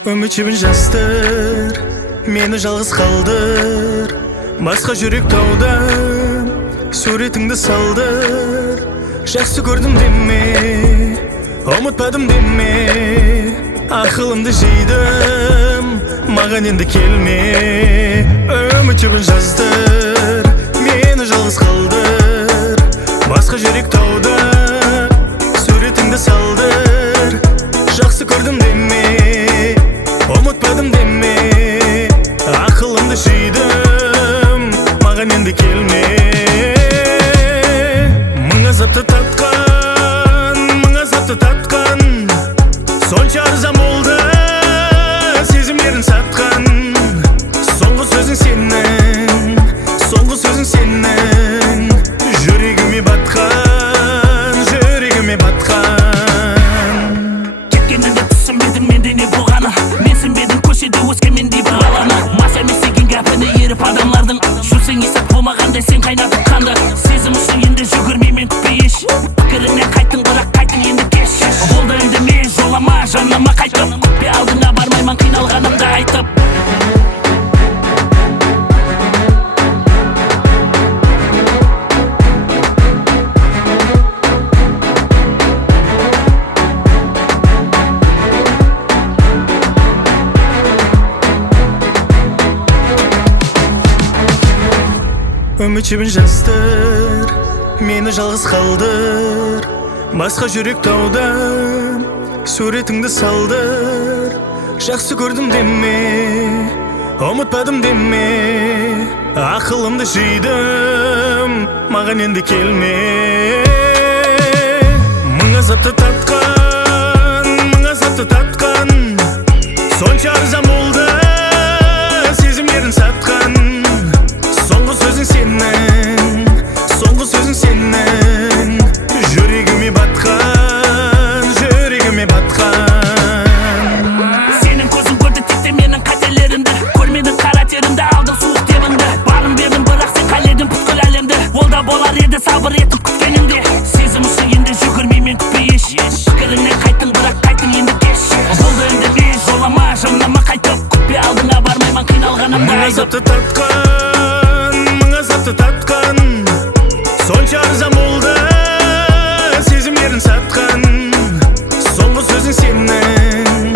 Үмітшімін жастыр, мені жалғыз қалдыр. Басқа жүрек тауда, суретіңді салдыр. Жақсы көрдім деме, ұмытпадым деме. Ақылымды жейдім, маған енді келме. Үмітшімін жастыр, мені жалғыз қалдыр. Басқа жүрек тауда, суретіңді салдыр. Жақсы көрдім деме, ұмытпадым деме. Ақылымды жейдім, маған енді келме. Мың азапты татқан, сонша арзан болды сезімдерін сатқан. Соңғы сөзің сенің, жүрегіме батқан. Кеткеніңді түсінбедім менде не болғаны. Менсінбедім көшеде өскемендей бір аланы. Мас емес деген гәпіні еріп адамлардың. Жүрсең есеп болмағандай сен қайнатып қанды. Сезім үшін енді жүгірмеймен күтпей еш. Пікіріңнен қайттың бірақ қайттың енді кеш. Болды енді мен жолама жаныма қайтып. Күтпе алдыңа бармайман қиналғанымды айтып. Үмітшімін жастыр, мені жалғыз қалдыр. Басқа жүрек тауда, суретіңді салдыр. Жақсы көрдім деме, ұмытпадым деме. Ақылымды жейдім, маған енді келме. Мың азапты татқан, сонша арзан болды сезімдерін сатқан. Соңғы сөзің сенің, жүрегіме батқан. Сенің көзің көрді текте менің қателерімді. Көрмедің қара терімді, алдың суық тебінді. Барым бердім бірақ сен қаледің бүткіл әлемді. Ол да болар еді сабыр етіп күткеніңде. Сезім үшін енді жүгірмеймен күтпей еш. Пікіріңнен қайттың бірақ қайттың енді кеш. Болды енді мен жолама жаныма қайтып. Күтпе алдыңа бармайман қиналғанымды айтып. Мың азапты татқан, сонша арзан болды сезімдерін сатқан. Соңғы сөзің сенің,